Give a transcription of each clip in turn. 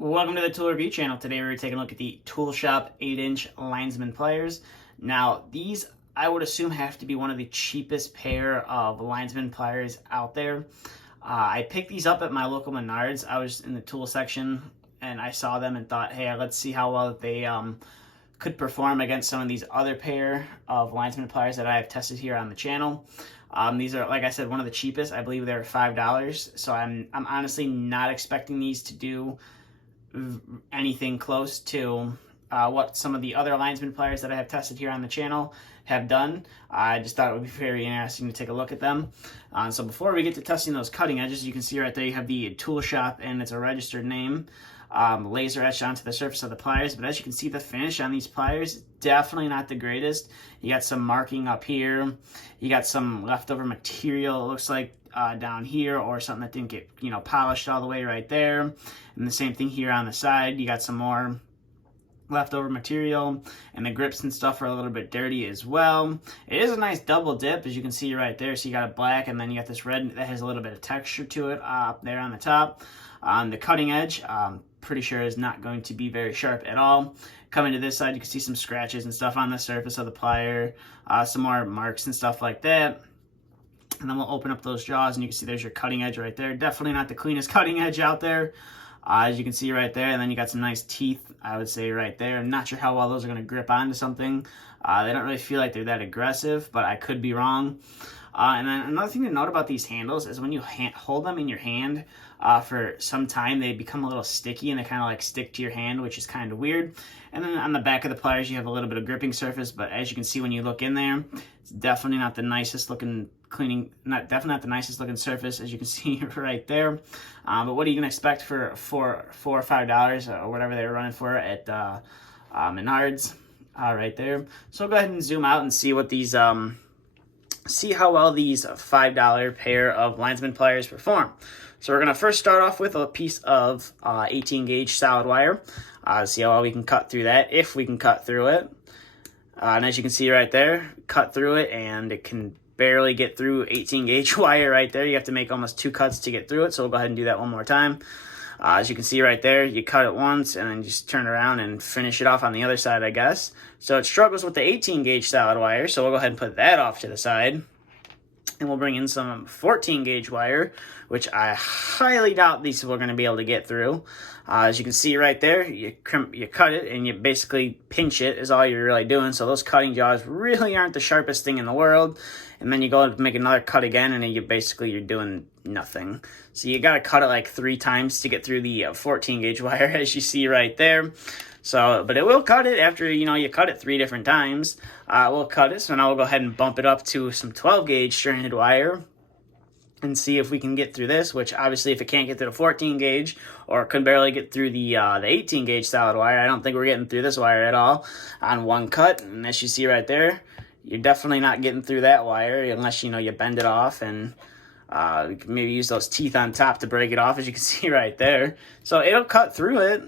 Welcome to the Tool Review channel. Today we're taking a look at the ToolShop 8-inch Linesman Pliers. Now these, I would assume, have to be one of the cheapest pair of Linesman Pliers out there. I picked these up at my local Menards. I was in the tool section and I saw them and thought, hey, let's see how well they could perform against some of these other pair of Linesman Pliers that I have tested here on the channel. These are, like I said, one of the cheapest. I believe they're $5. So I'm honestly not expecting these to do anything close to what some of the other Linesman Pliers that I have tested here on the channel have done. I just thought it would be very interesting to take a look at them. So before we get to testing those cutting edges, you can see right there you have the ToolShop and it's a registered name, laser etched onto the surface of the pliers. But as you can see, the finish on these pliers, definitely not the greatest. You got some marking up here. You got some leftover material, it looks like, down here, or something that didn't get, polished all the way right there. And the same thing here on the side. You got some more leftover material, and the grips and stuff are a little bit dirty as well. It is a nice double dip, as you can see right there. So you got a black, and then you got this red that has a little bit of texture to it up there on the top. The cutting edge, pretty sure is not going to be very sharp at all. Coming to this side, you can see some scratches and stuff on the surface of the plier, some more marks and stuff like that. And then we'll open up those jaws and you can see there's your cutting edge right there. Definitely not the cleanest cutting edge out there, as you can see right there. And then you got some nice teeth, I would say, right there. I'm not sure how well those are going to grip onto something. They don't really feel like they're that aggressive, but I could be wrong. And then another thing to note about these handles is when you hold them in your hand for some time, they become a little sticky and they kind of like stick to your hand, which is kind of weird. And then on the back of the pliers, you have a little bit of gripping surface, but as you can see when you look in there, it's definitely not the nicest looking definitely not the nicest looking surface, as you can see right there. But what are you gonna expect for $4 or $5 or whatever they were running for at Menards right there? So I'll go ahead and zoom out and see what these see how well these $5 pair of Linesman Pliers perform. So we're going to first start off with a piece of 18 gauge solid wire. See how well we can cut through that, if we can cut through it. And as you can see right there, cut through it, and it can barely get through 18 gauge wire right there. You have to make almost 2 cuts to get through it. So we'll go ahead and do that one more time. As you can see right there, you cut it once and then just turn around and finish it off on the other side, I guess. So it struggles with the 18 gauge solid wire, so we'll go ahead and put that off to the side. And we'll bring in some 14 gauge wire, which I highly doubt these are going to be able to get through. As you can see right there, you cut it and you basically pinch it is all you're really doing. So those cutting jaws really aren't the sharpest thing in the world. And then you go and make another cut again, and then you're doing nothing. So you got to cut it like 3 times to get through the 14 gauge wire, as you see right there. So, but it will cut it after, you cut it 3 different times. We'll cut it. So now we'll go ahead and bump it up to some 12 gauge stranded wire and see if we can get through this, which obviously if it can't get through the 14 gauge or could barely get through the 18 gauge solid wire, I don't think we're getting through this wire at all on one cut. And as you see right there, you're definitely not getting through that wire unless, you bend it off, and you can maybe use those teeth on top to break it off, as you can see right there. So it'll cut through it.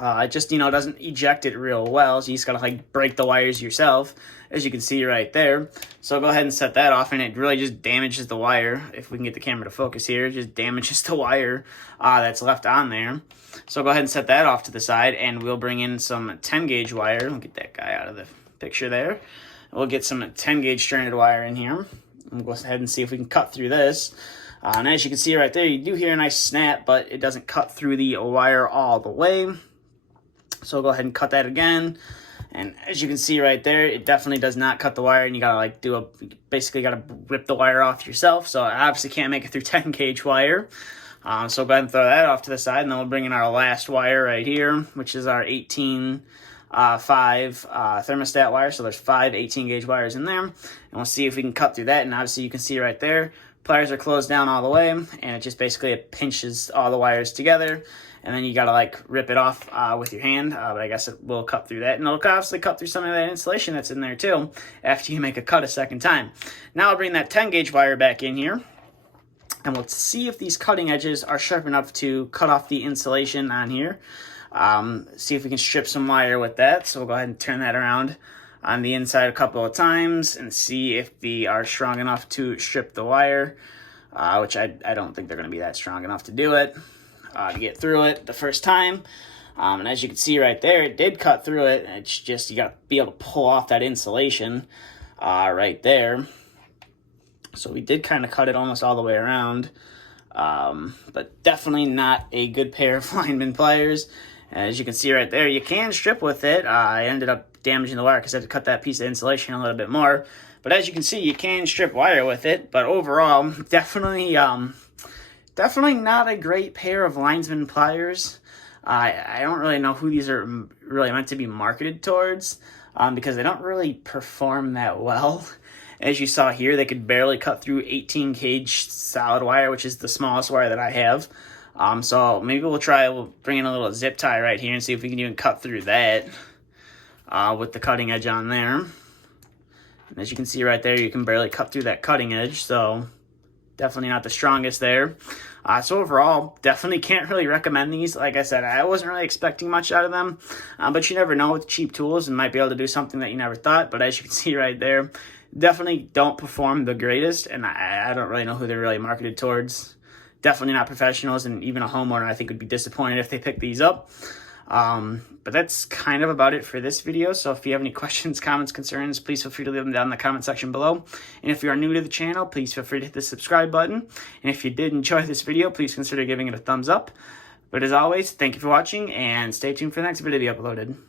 It just, doesn't eject it real well, so you just gotta break the wires yourself, as you can see right there. So go ahead and set that off, and it really just damages the wire. If we can get the camera to focus here, it just damages the wire that's left on there. So go ahead and set that off to the side, and we'll bring in some 10 gauge wire. We'll get that guy out of the picture there. We'll get some 10 gauge stranded wire in here. We'll go ahead and see if we can cut through this. And as you can see right there, you do hear a nice snap, but it doesn't cut through the wire all the way. So go ahead and cut that again. And as you can see right there, it definitely does not cut the wire, and you gotta basically gotta rip the wire off yourself. So I obviously can't make it through 10 gauge wire. So go ahead and throw that off to the side, and then we'll bring in our last wire right here, which is our 18.5 thermostat wire. So there's 5 18 gauge wires in there, and we'll see if we can cut through that. And obviously you can see right there, pliers are closed down all the way, and it just basically pinches all the wires together. And then you gotta rip it off with your hand, but I guess it will cut through that. And it'll obviously cut through some of that insulation that's in there too, after you make a cut a second time. Now I'll bring that 10 gauge wire back in here, and we'll see if these cutting edges are sharp enough to cut off the insulation on here. See if we can strip some wire with that. So we'll go ahead and turn that around on the inside a couple of times and see if they are strong enough to strip the wire, which I don't think they're going to be that strong enough to do it. to get through it the first time. And as you can see right there, it did cut through it. It's just you got to be able to pull off that insulation right there. So we did kind of cut it almost all the way around. But definitely not a good pair of lineman pliers. As you can see right there, you can strip with it. I ended up damaging the wire because I had to cut that piece of insulation a little bit more. But as you can see, you can strip wire with it. But overall, definitely not a great pair of linesman pliers. I don't really know who these are really meant to be marketed towards because they don't really perform that well. As you saw here, they could barely cut through 18 gauge solid wire, which is the smallest wire that I have. So maybe we'll bring in a little zip tie right here and see if we can even cut through that with the cutting edge on there. And as you can see right there, you can barely cut through that cutting edge, so definitely not the strongest there. So overall, definitely can't really recommend these. Like I said, I wasn't really expecting much out of them, but you never know with cheap tools and might be able to do something that you never thought. But as you can see right there, definitely don't perform the greatest, and I don't really know who they're really marketed towards. Definitely not professionals, and even a homeowner I think would be disappointed if they picked these up. But that's kind of about it for this video. So if you have any questions, comments, concerns, please feel free to leave them down in the comment section below. And if you are new to the channel, please feel free to hit the subscribe button. And if you did enjoy this video, please consider giving it a thumbs up. But as always, thank you for watching, and stay tuned for the next video to be uploaded.